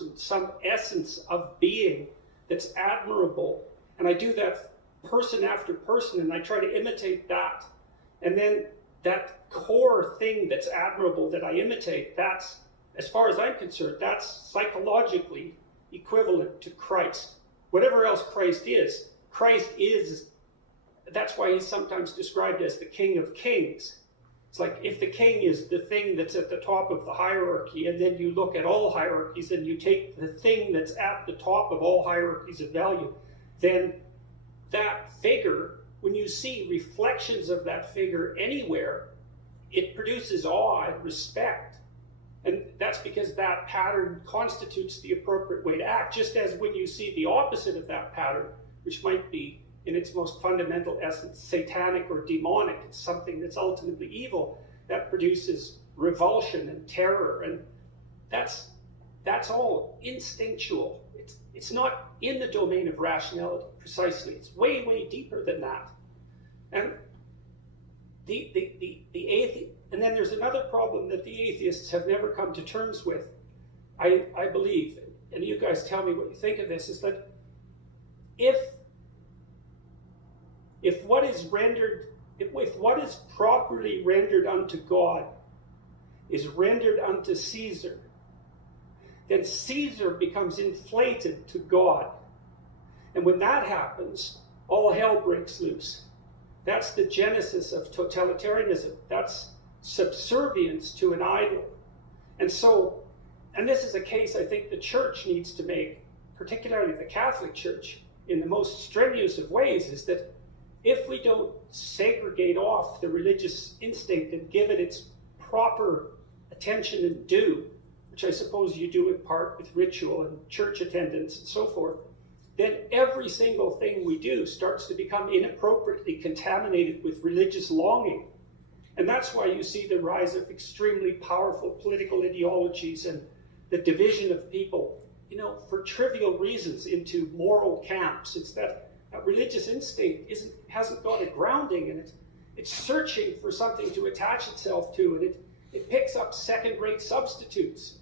person, some essence of being that's admirable. And I do that person after person, and I try to imitate that. And then that core thing that's admirable that I imitate, that's, as far as I'm concerned, that's psychologically equivalent to Christ. Whatever else Christ is, that's why he's sometimes described as the King of Kings. It's like if the king is the thing that's at the top of the hierarchy, and then you look at all hierarchies and you take the thing that's at the top of all hierarchies of value, then that figure, when you see reflections of that figure anywhere, it produces awe and respect. And that's because that pattern constitutes the appropriate way to act, just as when you see the opposite of that pattern, which might be, in its most fundamental essence, satanic or demonic, it's something that's ultimately evil, that produces revulsion and terror, and that's all instinctual. It's not in the domain of rationality, precisely. It's way, way deeper than that. And the atheist, and then there's another problem that the atheists have never come to terms with, I believe, and you guys tell me what you think of this, is that if what is properly rendered unto God is rendered unto Caesar, then Caesar becomes inflated to God. And when that happens, all hell breaks loose. That's the genesis of totalitarianism. That's subservience to an idol. And so, and this is a case I think the church needs to make, particularly the Catholic Church, in the most strenuous of ways, is that if we don't segregate off the religious instinct and give it its proper attention and due, which I suppose you do in part with ritual and church attendance and so forth, then every single thing we do starts to become inappropriately contaminated with religious longing. And that's why you see the rise of extremely powerful political ideologies and the division of people, for trivial reasons into moral camps. It's that religious instinct hasn't got a grounding, and it's searching for something to attach itself to, and it picks up second-rate substitutes.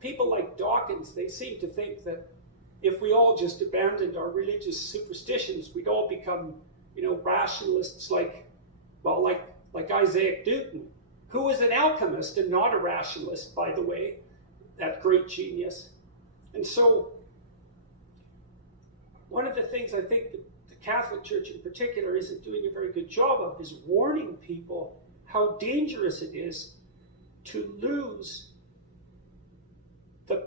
People like Dawkins, they seem to think that if we all just abandoned our religious superstitions, we'd all become, rationalists like Isaac Newton, who was an alchemist and not a rationalist, by the way, that great genius. And so, one of the things I think that the Catholic Church in particular isn't doing a very good job of is warning people how dangerous it is to lose the